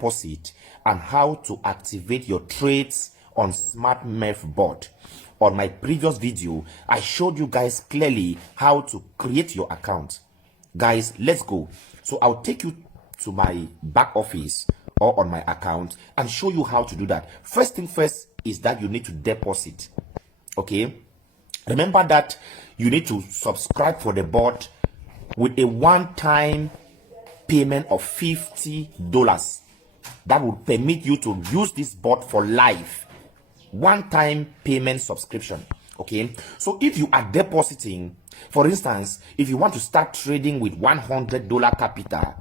deposit and how to activate your trades on Smart Merv bot. On my previous video, I showed you guys clearly how to create your account. Guys, let's go. So I'll take you to my back office or on my account and show you how to do that. First thing first is that you need to deposit. Okay, remember that you need to subscribe for the bot with a one-time payment of $50. That will permit you to use this bot for life. One-time payment subscription. Okay, so if you are depositing, for instance, if you want to start trading with $100 capital,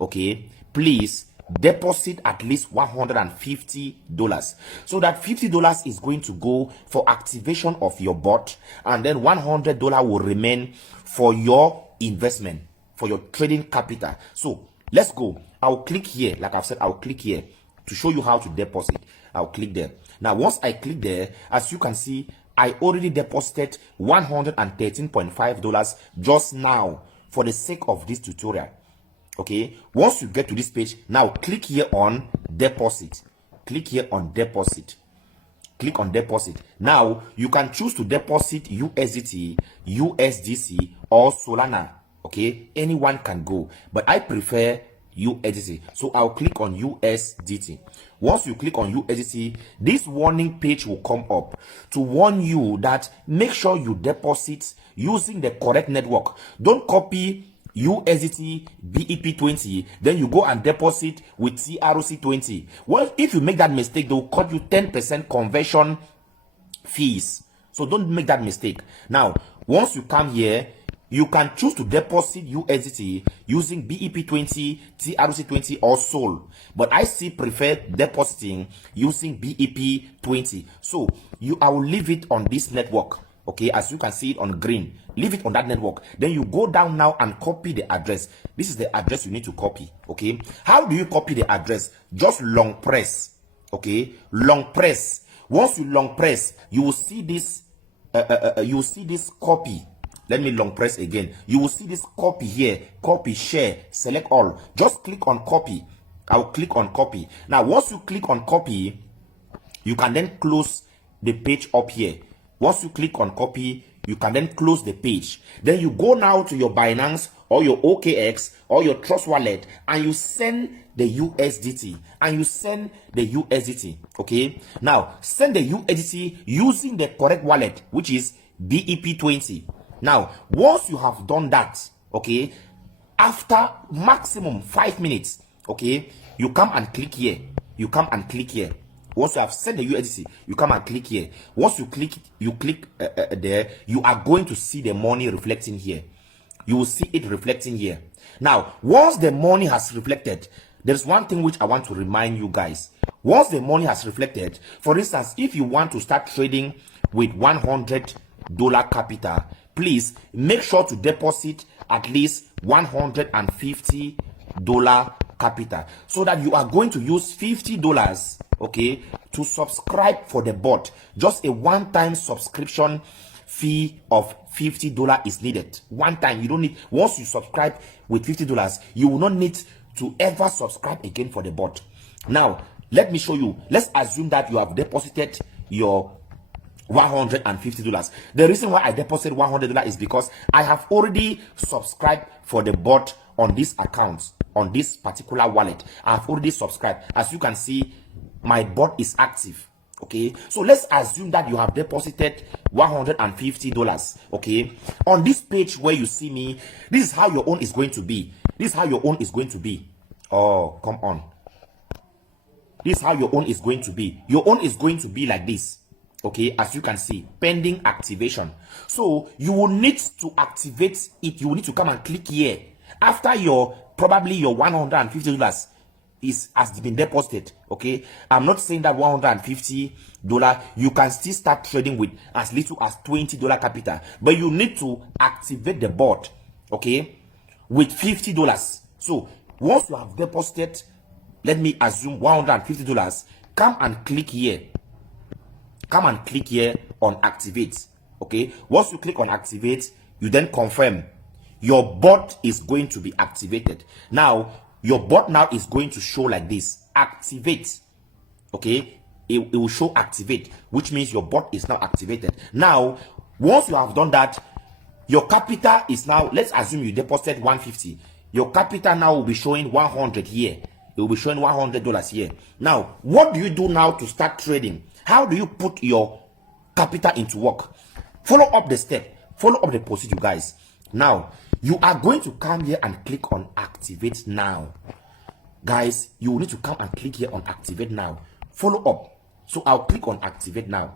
okay, please deposit at least $150, so that $50 is going to go for activation of your bot, and then $100 will remain for your investment, for your trading capital. So let's go. I'll click here. Like I've said, I'll click here to show you how to deposit. I'll click there. Now once I click there, as you can see, I already deposited $113.5 just now for the sake of this tutorial. Okay, once you get to this page, now click here on deposit. Click here on deposit. Click on deposit. Now you can choose to deposit USDT, USDC, or Solana. Okay, anyone can go, but I prefer USDT, so I'll click on USDT. Once you click on USDT, this warning page will come up to warn you that make sure you deposit using the correct network. Don't copy USDT BEP20, then you go and deposit with TRC20. Well, if you make that mistake, they'll cut you 10% conversion fees. So don't make that mistake. Now, once you come here, you can choose to deposit USDT using BEP20, TRC20, or SOL. But I still prefer depositing using BEP20. So I will leave it on this network. Okay, as you can see it on green, leave it on that network. Then you go down now and copy the address. This is the address you need to copy. Okay, how do you copy the address? Just long press. Okay, long press. Once you long press, you will see this. You will see this copy. Let me long press again. You will see this copy here. Copy, share, select all. Just click on copy. I'll click on copy. Now, once you click on copy, you can then close the page up here. Once you click on copy, you can then close the page. Then you go now to your Binance or your OKX or your Trust Wallet and you send the USDT. Okay. Now, send the USDT using the correct wallet, which is BEP20. Now, once you have done that, okay, after maximum 5 minutes, okay, you come and click here. Once you have sent the USDT, you come and click here. Once you click there, you are going to see the money reflecting here. You will see it reflecting here. Now, once the money has reflected, there's one thing which I want to remind you guys. Once the money has reflected, for instance, if you want to start trading with $100 capital, please make sure to deposit at least $150 capital, so that you are going to use $50, okay, to subscribe for the bot. Just a one-time subscription fee of $50 is needed. One time. You don't need, once you subscribe with $50, you will not need to ever subscribe again for the bot. Now let me show you. Let's assume that you have deposited your $150. The reason why I deposited $100 is because I have already subscribed for the bot on this account, on this particular wallet. I have already subscribed. As you can see, my bot is active. Okay, so let's assume that you have deposited $150. Okay, on this page where you see me, this is how your own is going to be. Oh, come on. This is how your own is going to be. Your own is going to be like this. Okay, as you can see, pending activation. So you will need to activate it. You will need to come and click here after probably your $150 has been deposited. Okay, I'm not saying that $150 you can still start trading with as little as $20 capital, but you need to activate the bot, okay, with $50. So once you have deposited, let me assume $150, come and click here. On activate. Okay, once you click on activate, you then confirm your bot is going to be activated. Now your bot now is going to show like this, activate. Okay, it will show activate, which means your bot is now activated. Now once you have done that, your capital is now, let's assume you deposited 150, your capital now will be showing 100 here. It will be showing $100 here. Now what do you do now to start trading? How do you put your capital into work? Follow up the step, follow up the procedure, guys. Now you are going to come here and click on activate now. Guys, you will need to come and click here on activate now. Follow up. So I'll click on activate now.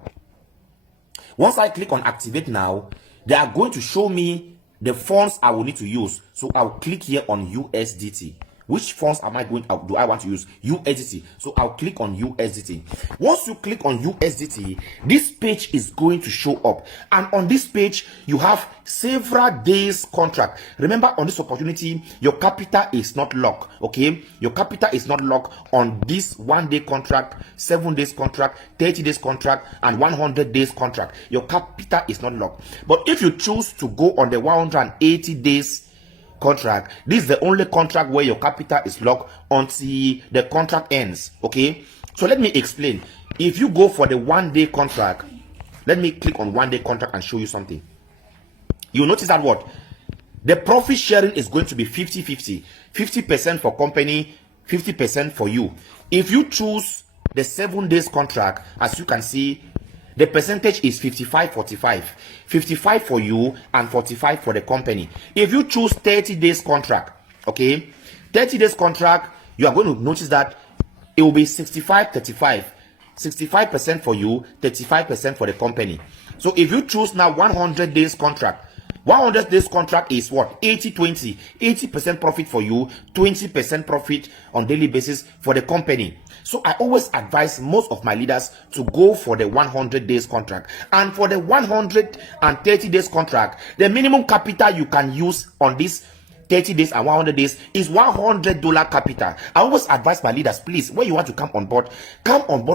Once I click on activate now, they are going to show me the funds I will need to use. So I'll click here on USDT. Which funds am I going to, do I want to use? USDT. So I'll click on USDT. Once you click on USDT, this page is going to show up. And on this page, you have several days contract. Remember, on this opportunity, your capital is not locked. Okay? Your capital is not locked on this 1 day contract, 7 days contract, 30 days contract, and 100 days contract. Your capital is not locked. But if you choose to go on the 180 days contract, this is the only contract where your capital is locked until the contract ends. Okay, so let me explain. If you go for the 1 day contract, let me click on 1 day contract and show you something. You notice that what the profit sharing is going to be 50-50, 50% for company, 50% for you. If you choose the 7 days contract, as you can see, the percentage is 55-45, 55 for you and 45 for the company. If you choose 30 days contract, okay, 30 days contract, you are going to notice that it will be 65-35, 65% for you, 35% for the company. So if you choose now 100 days contract, 100 days contract is what? 80-20, 80% profit for you, 20% profit on daily basis for the company. So I always advise most of my leaders to go for the 100 days contract. And for the 130 days contract, the minimum capital you can use on this 30 days and 100 days is $100 capital. I always advise my leaders, please, when you want to come on board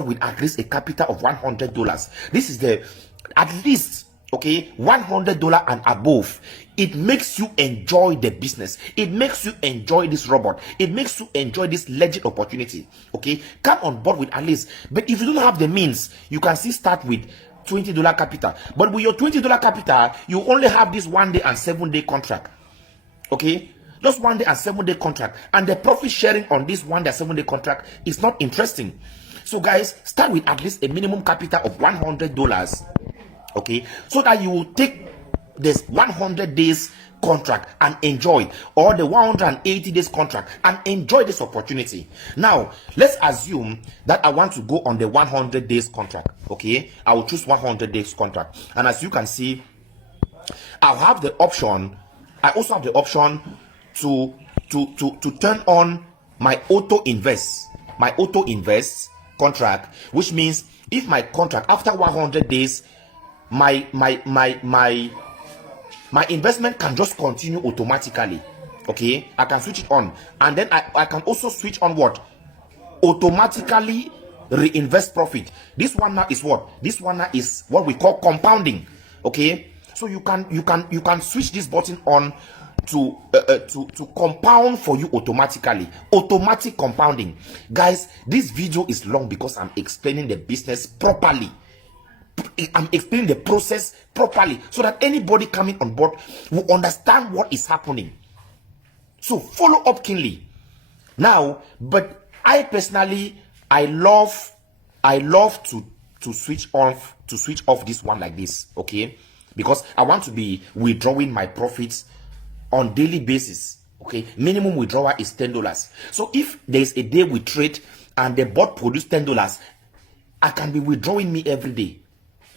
with at least a capital of $100. This is the at least, okay, $100 and above. It makes you enjoy the business. It makes you enjoy this robot. It makes you enjoy this legit opportunity. Okay, come on board with at least. But if you don't have the means, you can still start with $20 capital. But with your $20 capital, you only have this 1 day and 7 day contract. Okay, just 1 day and 7 day contract, and the profit sharing on this 1 day and 7 day contract is not interesting. So guys, start with at least a minimum capital of $100. Okay, so that you will take this 100 days contract and enjoy, or the 180 days contract and enjoy this opportunity. Now let's assume that I want to go on the 100 days contract. Okay, I will choose 100 days contract, and as you can see, I'll have the option. I also have the option to turn on my auto invest contract, which means if my contract after 100 days, my investment can just continue automatically. Okay, I can switch it on, and then I can also switch on what? Automatically reinvest profit. This one now is what? This one now is what we call compounding. Okay, so you can switch this button on to compound for you automatically. Automatic compounding. Guys, this video is long because I'm explaining the business properly. I'm explaining the process properly so that anybody coming on board will understand what is happening. So follow up keenly. Now, but I personally, I love to switch off this one like this, okay? Because I want to be withdrawing my profits on daily basis. Okay, minimum withdrawal is $10. So if there is a day we trade and the bot produce $10, I can be withdrawing me every day.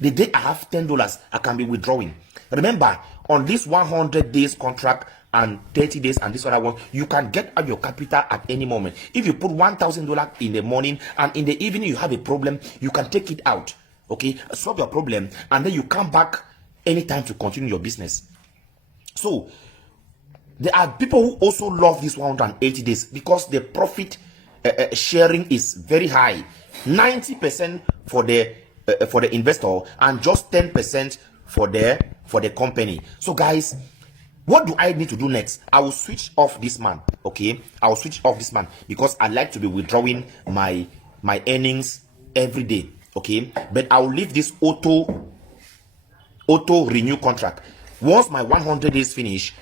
The day I have $10, I can be withdrawing. Remember, on this 100 days contract and 30 days and this other one, you can get out your capital at any moment. If you put $1,000 in the morning and in the evening you have a problem, you can take it out. Okay, solve your problem, and then you come back anytime to continue your business. So there are people who also love this 180 days because the profit sharing is very high. 90% for the investor and just 10% for the company. So guys, What do I need to do next? I will switch off this man. Okay, I will switch off this man because I like to be withdrawing my earnings every day. Okay, but I will leave this auto renew contract. Once my 100 days finish,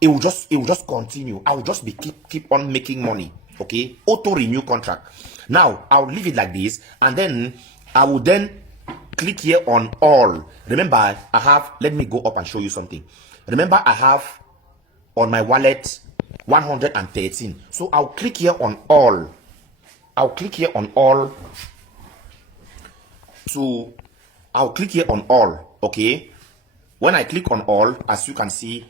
it will just continue. I will just be keep on making money. Okay, auto renew contract. Now I'll leave it like this, and then I will then click here on all. Remember, I have, let me go up and show you something. Remember, I have on my wallet 113. So I'll click here on all. I'll click here on all. So I'll click here on all. Okay, when I click on all, as you can see,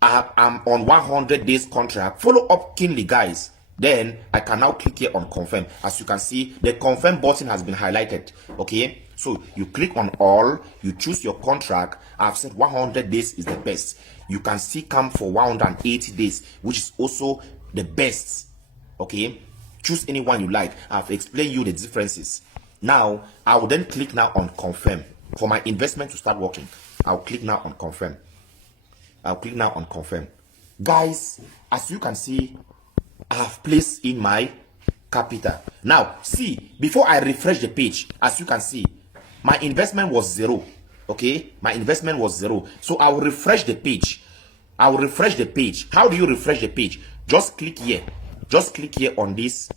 I'm on 100 days contract. Follow up keenly, guys. Then I can now click here on confirm. As you can see, the confirm button has been highlighted. Okay, so you click on all, you choose your contract. I've said 100 days is the best. You can still come for 180 days, which is also the best. Okay, choose any one you like. I've explained you the differences. Now I will then click now on confirm for my investment to start working. I'll click now on confirm. I'll click now on confirm. Guys, as you can see, I have placed in my capital. Now see, before I refresh the page, as you can see, my investment was 0. Okay, my investment was 0. So I will refresh the page. I will refresh the page. How do you refresh the page? Just click here. Just click here on these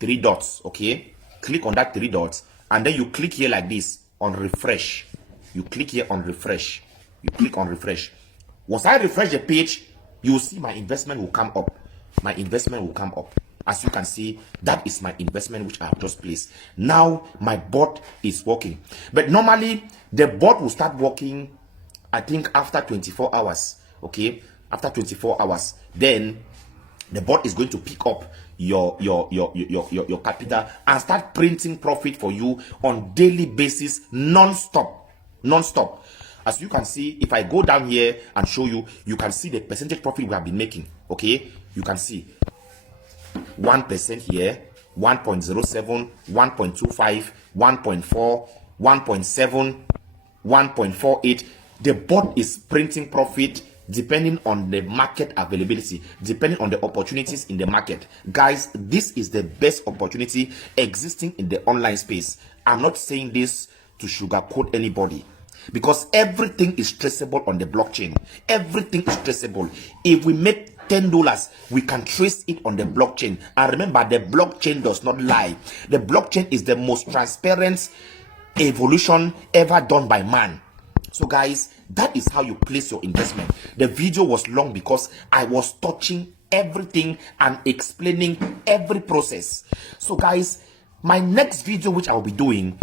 3 dots. Okay, click on that 3 dots, and then you click here like this on refresh. You click here on refresh. You click on refresh. Once I refresh the page, you will see my investment will come up. My investment will come up. As you can see, that is my investment which I have just placed. Now my bot is working, but normally the bot will start working, I think, after 24 hours. Okay, after 24 hours, then the bot is going to pick up your capital and start printing profit for you on daily basis, non-stop. As you can see, if I go down here and show you, you can see the percentage profit we have been making. Okay, you can see 1% here, 1.07, 1.25, 1.4, 1.7, 1.48. The bot is printing profit depending on the market availability, depending on the opportunities in the market. Guys, this is the best opportunity existing in the online space. I'm not saying this to sugarcoat anybody, because everything is traceable on the blockchain. Everything is traceable. If we make $10, we can trace it on the blockchain. And remember, the blockchain does not lie. The blockchain is the most transparent evolution ever done by man. So guys, that is how you place your investment. The video was long because I was touching everything and explaining every process. So guys, my next video which I will be doing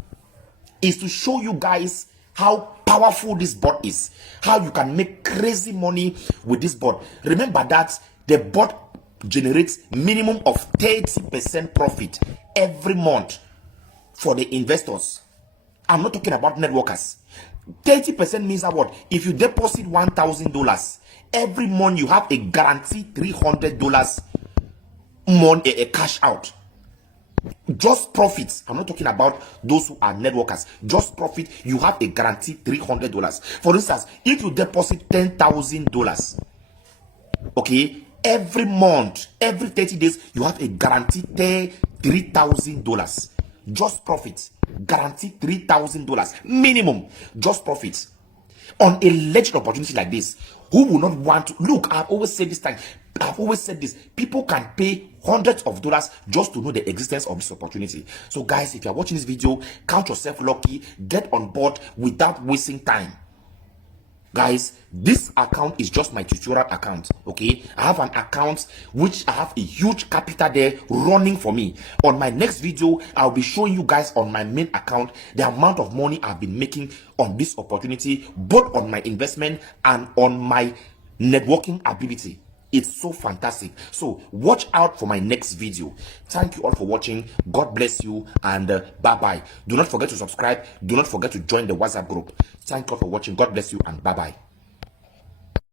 is to show you guys how powerful this bot is, how you can make crazy money with this bot. Remember that the bot generates minimum of 30% profit every month for the investors. I'm not talking about networkers. 30% means that what? If you deposit $1,000 every month, you have a guaranteed $300 month a cash out. Just profits. I'm not talking about those who are networkers. Just profit. You have a guaranteed $300. For instance, if you deposit $10,000, okay, every month, every 30 days, you have a guaranteed $3,000. Just profits. Guaranteed $3,000 minimum. Just profits on a legit opportunity like this. Who will not want to look? I've always said this time. I've always said this. People can pay hundreds of dollars just to know the existence of this opportunity. So guys, if you are watching this video, count yourself lucky. Get on board without wasting time. Guys, this account is just my tutorial account. Okay, I have an account which I have a huge capital there running for me. On my next video, I'll be showing you guys on my main account the amount of money I've been making on this opportunity, both on my investment and on my networking ability. It's so fantastic. So watch out for my next video. Thank you all for watching. God bless you, and bye-bye. Do not forget to subscribe. Do not forget to join the WhatsApp group. Thank you all for watching. God bless you, and bye-bye.